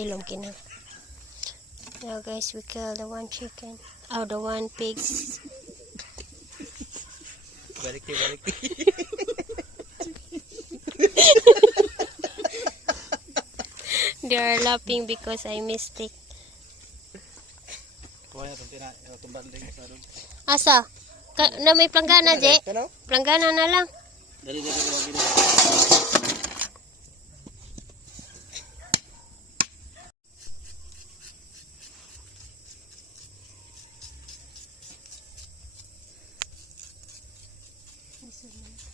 Hilong kinang. Now guys, we kill the one chicken. Oh, the one pig. Balik. They are laughing because I mistake. Asa? Na may planggana, Je? Planggana na lang. Dali.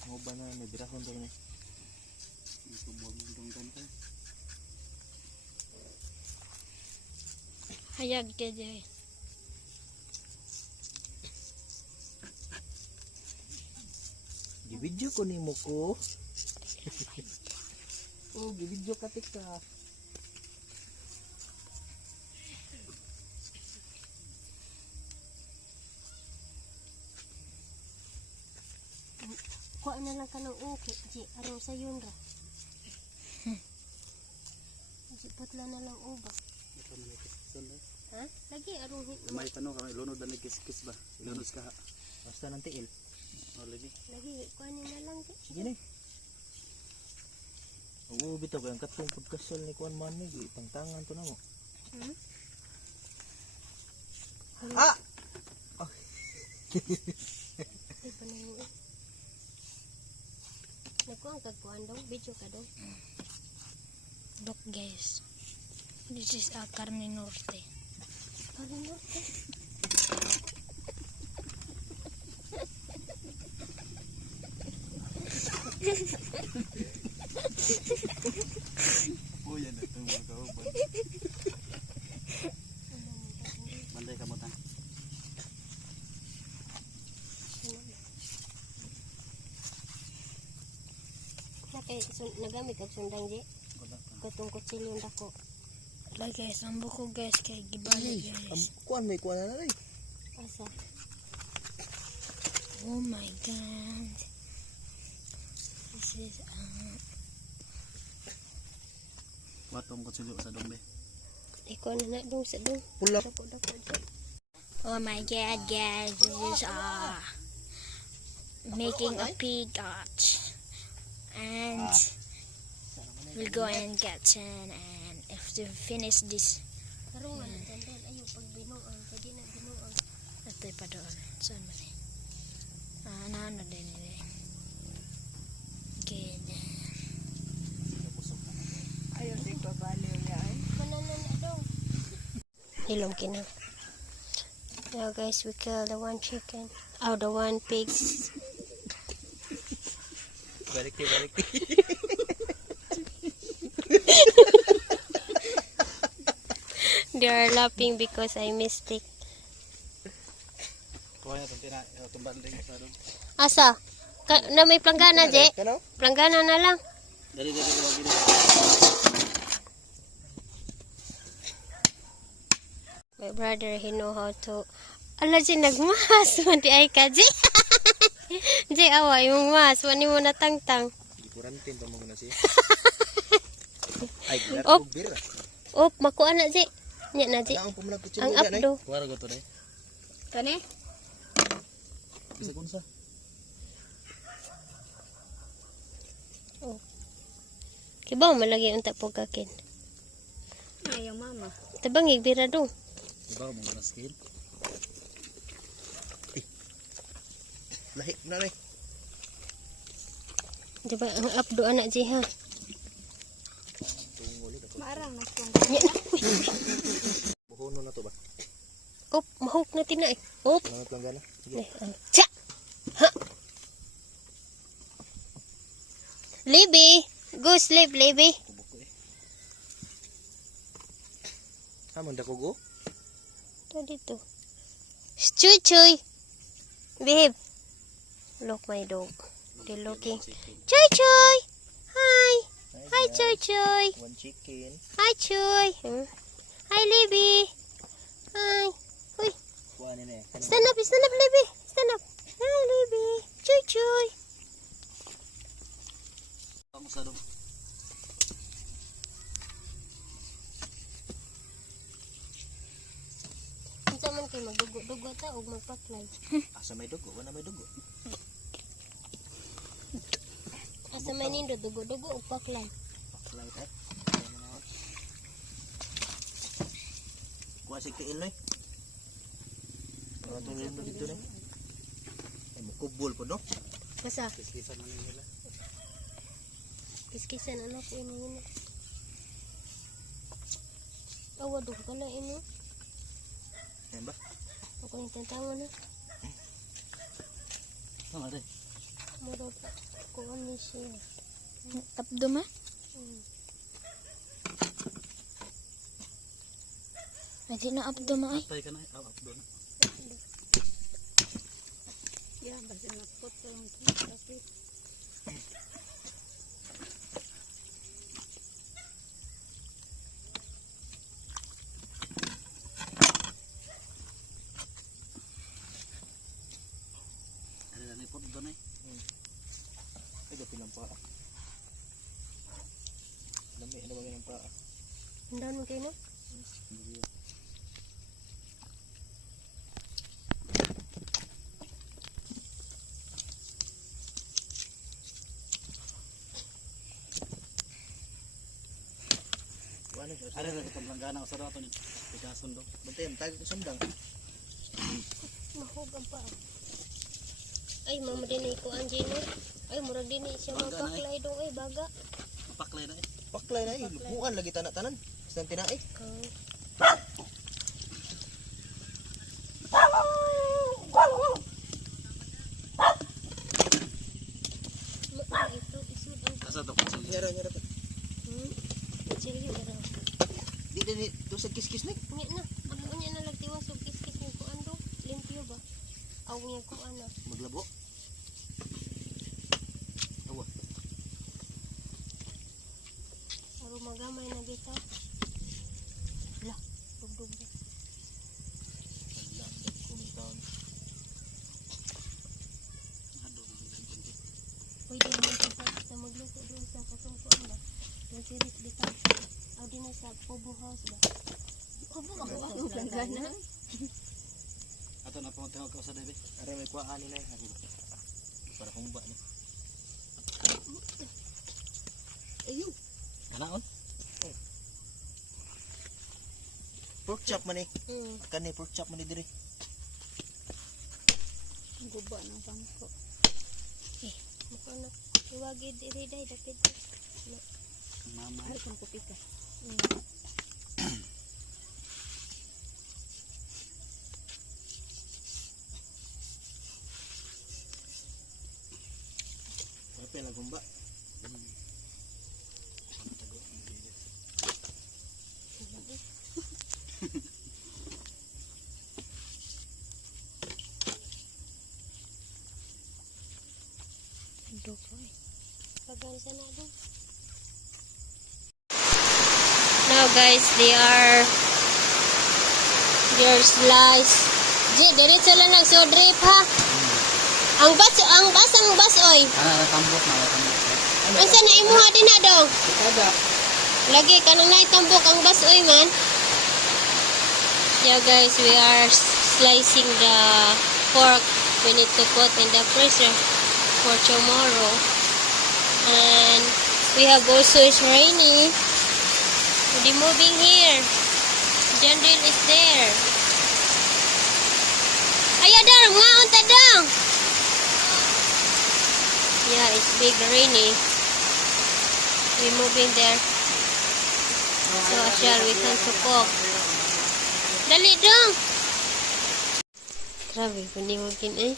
Mau ba na may birahon daw ni? Ito mo ng ganda. Hayag ka, Je. Gibidyo ko ni mo ko. Oh, gibidyo ka tika. Kuha na lang ka ng uki, Je. Araw sa yun ra. Je, putla na lang uba. Ha? Lagi arong hit. May tanong kami, lunod na nagkis-kis ba? Lunod ka ha. Basta ng tiil. Oh, lagi. Lagi, kuha na lang, Je. Sige na. Oo, bitaw ko yung katong pagkasal ni Kuan Manig. Tangtangan to na mo. Ah! Oh. Ay, panay mo. Nagkuhan kagkuhan daw, video ka daw. Look guys, this is a carne norte. Carne norte? Oh, yan na itong mga kauban. Banday ka mo ta. Nagamit ang sundang, Je. Katong kutsilyo dako. Like guys, ang buko guys kay gibali guys. Kuan may kuan na rin. Asa? Oh my god. This is Watong kutsilyo sa dombe. Ikaw na dong sa dong. Pula. Dako, Je. oh my god guys, this is making a peacock. And we'll go and get some, and after finish this, Karong nga nagdandal, ayaw pag binuang, kaya na binuang. ito'y pa doon. Saan man eh? Ano din eh. Ganyan. Ayaw din pa baliw yan. Mananan na dong. Hilong kinang. Now guys, we kill the one chicken. Oh, the one pig. Balik. They are laughing because I mistake. Kuha na itong tumbal din sa doon. Asa? Na may planggana, Je? Planggana na lang. Dali. My brother, he know how to... Ala, Je, nagmas. Mandi ay ka, Je. Je, awa, yung mas. Mani mo na tangtang. Ikurantin pa mo na siya. Ay, Op. bira. Oh, makuha na, Je. Nya na, Je. Ang pumulang kutsilyo Ang yan, updo. Kuwara ko to na. Kani? Bisa kunsa. Oh. Kibaw, malagi yung tapog kakin. Ayaw mama. Tabang, igbira dong. Diba mo na skill? Lahi na rin. Diba, ang updo anak, Je, ha? Maarang mas kung Nya na. Buhono na to ba? Oh, mahok na tina eh. Oh. Nangat lang gana. Sige. Tsa! Ha! Libby! Go sleep, Libby. Kubok ko eh. Hamon da ko go? Ito dito. Chuy, chuy! Behave. Look my dog. They're looking. Chuy, chuy! Hi! Hi, chuy, chuy! One chicken. Hi, chuy! Hi, Libby! Hi! Uy! Kuha na eh. Stand up, Libby! Stand up! Hi, Libby! Chuy, chuy! Kamu sa doon. dugo-dugo ta og magpaklay. Asa may dugo, wala may dugo. Asa may nindo dugo-dugo og paklay. Paklay tayo. Kuha sig tiil no. Tuloy mo dito no. Ay mo kubol po no. Kasa Kiskisan man nila. kiskisan anak ko imo. Awa dug pala imo. Ayan ba? Ako yung tantangan na. Tama rin. Mura pa. Kuha ni siya. Tapdo ma? Hindi na apdo ma ay. Patay ka na. Up doon. Yan, basta napot ko lang ito. Tapos, Ada na po doon ay. Ay gapi ng paa. Dami ano ba ng paa? Andan mo kayo no? Ada na ito langgana ko sa rato ni. Ikason do. Bantay ang tagi ko sundang. Mahog ang paa. Ay, mama din ay kuan Gino. Ay, murag din ay siya Baga na magpaklay dong ay baga. Paklay na eh. Paklay na eh. Lupuan lagi tanan-tanan. Basta tinaik. Ito, isud ang Asa to kasi nyara nyara to. chili araw. Di din to sa kiskis ni. Nya na, ako nya na lagtiwas og kiskis ng kuan do. Limpyo ba? Aw nya kuan na. Maglabo. Awa. Aro magamay na dito. La, dugdug. Wala kumitaon. Pwede naman sa magluto doon sa katong kuan ba. Yung sirit dito. Aw din na sa Pobo House ba. Pobo ako lang gana. Ato na pang tawag ko sa debe. Are may kuha ani na eh. Para humba ni. Ayun. Kanaon? Pork chop man eh. Kani pork chop man diri. guba ng bangko. Mukha na. Iwagi diri day dapit. Mama. Ay, kung kopi ka. Apa lang humba? Pagansa na doon. Now guys, they are sliced. Di, diretso lang nagsodrip ha. Ang bas oy. Tambok na. Ang sana imuha din na daw. Kada. Lagi kanang naitambok ang bas oy man. Yeah guys, we are slicing the pork. We need to put in the freezer for tomorrow. And we have also, it's rainy. We'll be moving here. Jandil is there. Ayadar, mga unta dang. Yeah, it's big rainy. We're moving there. So Ashal, we can to cook. Dali dong. Grabe, kundi mungkin eh.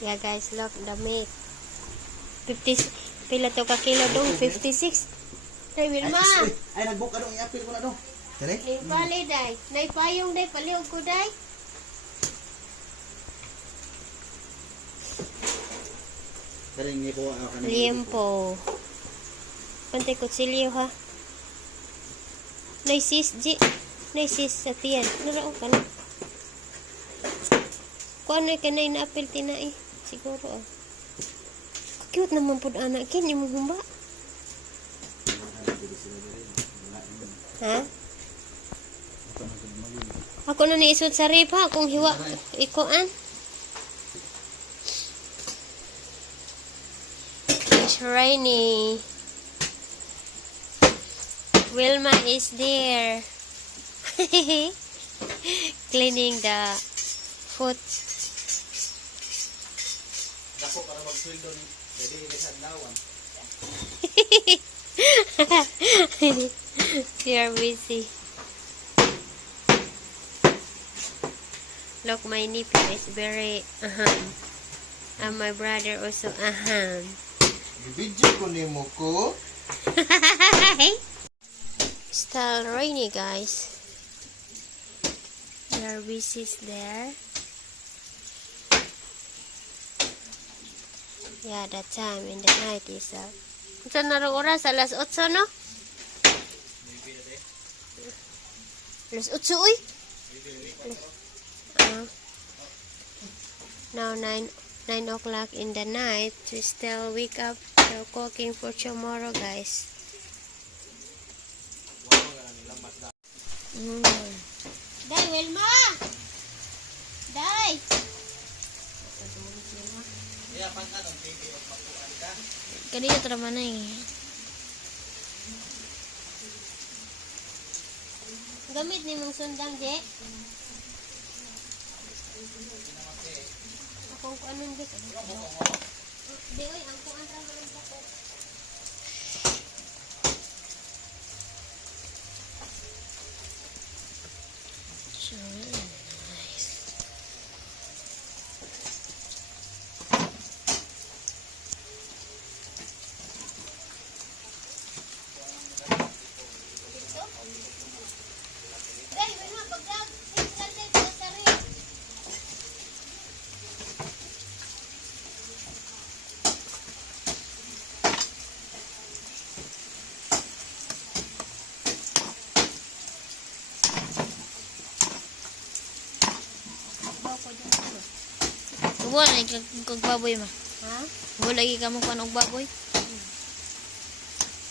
Yeah guys, look the meat. 50 pila to ka kilo dong, 56. Hey Wilma. Ay nagbook ano iapil ko na dong. Kani? Limpali day. Nay payong day paliog ko day. Daling ni ko ako Liempo. Pantay kutsilyo ha. Nay sis G. Nay sis sa tiyan. Narao ka na. Kung ano ka na inaapil tinai. Siguro ah. Cute naman po anak. Kini mo humba. Ha? Ako na niisod sa rip ha, kung hiwa ikuan. It's rainy. Wilma is there. Cleaning the foot. Dako para mag-sweldo ni. Jadi sa lawan. We are busy. Look, my nephew is very and my brother also Video ko nimo ko. Still rainy, guys. There are bees there. Yeah, that time in the night is ito na rin oras, alas 8, no? Alas 8, uy! Now 9 o'clock in the night. We still wake up. We're cooking for tomorrow, guys. Day, Wilma! Day! Ya pangkat ang TV o makuan ka. Kanina traman na eh. Gamit ni mong sundang, Je. Akong kuanon, Je. Di, oy, ang kuan traman ko. So nice. Day, Wilma, pagdag. Day, ko sa rin. Wala lagi kag baboy ma. Ha? Wala lagi ka mo og baboy.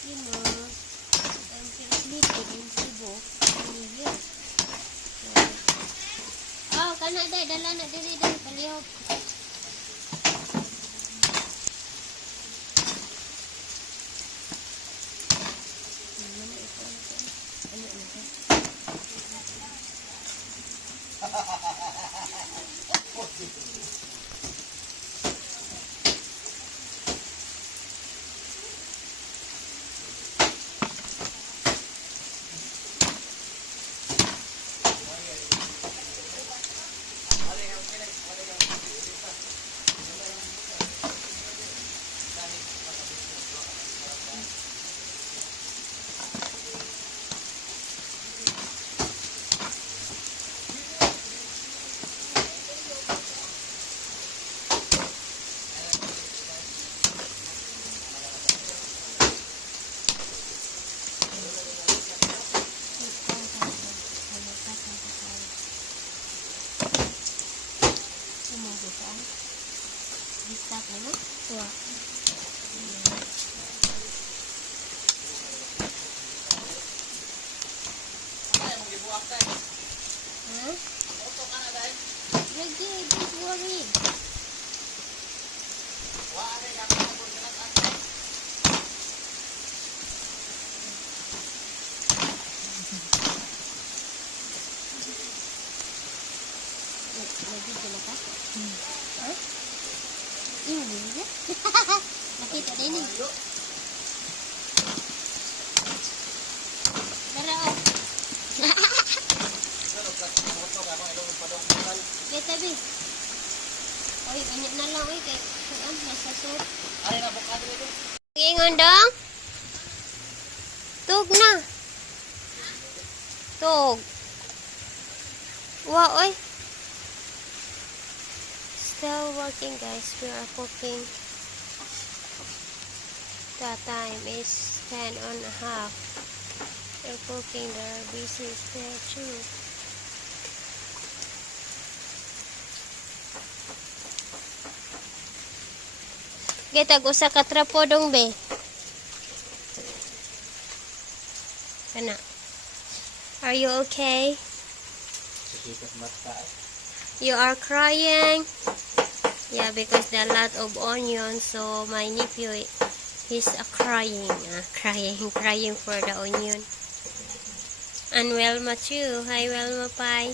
Sino? Ang pinaglit yung sibo. Oh, kana day, dala na diri day, palihog. Stop na, no? Wa. Ha? Lagi, don't worry. Lagi sila ka? Ha? Ini ya? Nakita din eh. Darao. Kaya tabi. Oy, anyat na lang. Oy, kaya nasa suot. Ari na bukado ito. Ingon dong. Tug na. Tug. Wa, oy. Still working, guys. We are cooking. The time is 10:30. We're cooking. There are bees there too. Kita usa ka trapo dong be. Kana. Are you okay? Sikat mata. You are crying. Yeah, because there are a lot of onions, so my nephew, he's crying, crying for the onion. And Wilma too. Hi, Wilma Pai.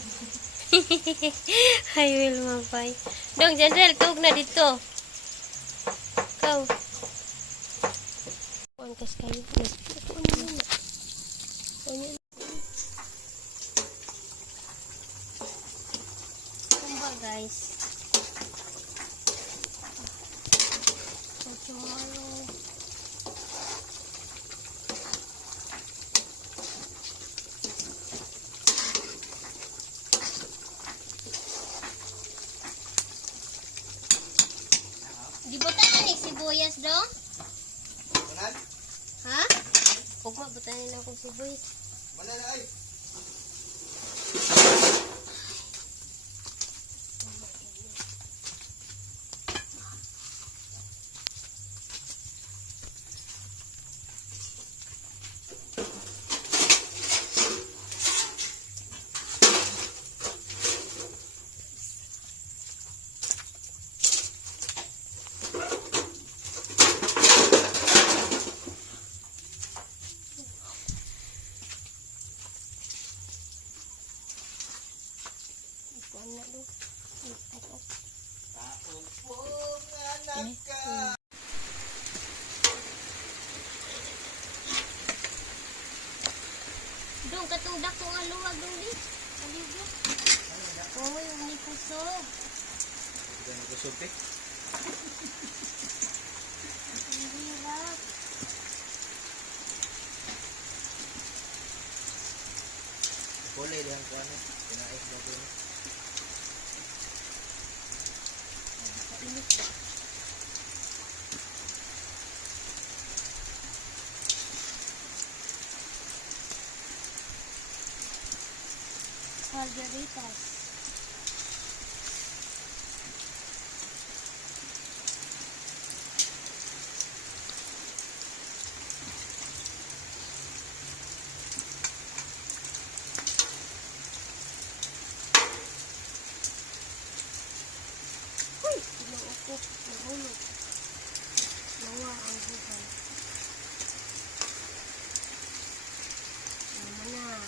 Hi, Wilma Pai. Dong, Jandrel, tug na dito. Go. Kuan kas kayo. Ito ano na. Onion. Kumba, guys. For tomorrow. Gibutan na ni sibuyas dong? Manan? Ha? Huwag mabutanin akong sibuyas. Manan ay. Kuan na do. Taong pong anak ka. Dong, katong dako nga luwag dong di. Aligo. Oy, uni kusog. Ito na kusog eh. Ang hirap. Kulay diyan ko ano. Pinais na ko. Init. Margaritas. Uy! Ilang ako. Nahulog. Nawa ang buhay. Naman na.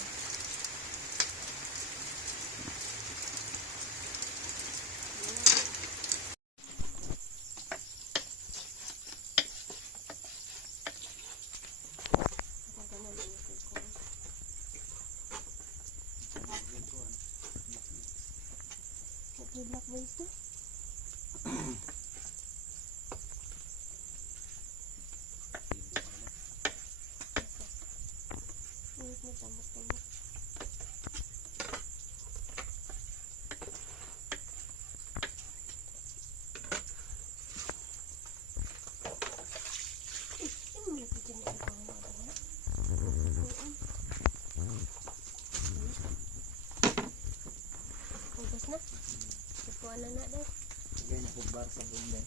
Black ba ito? Wait, may tamok-tamok. Ano mo napitin na ito ang mga na? Hugas na? Ikuha na na daw. Ganyan po bar sa bunday.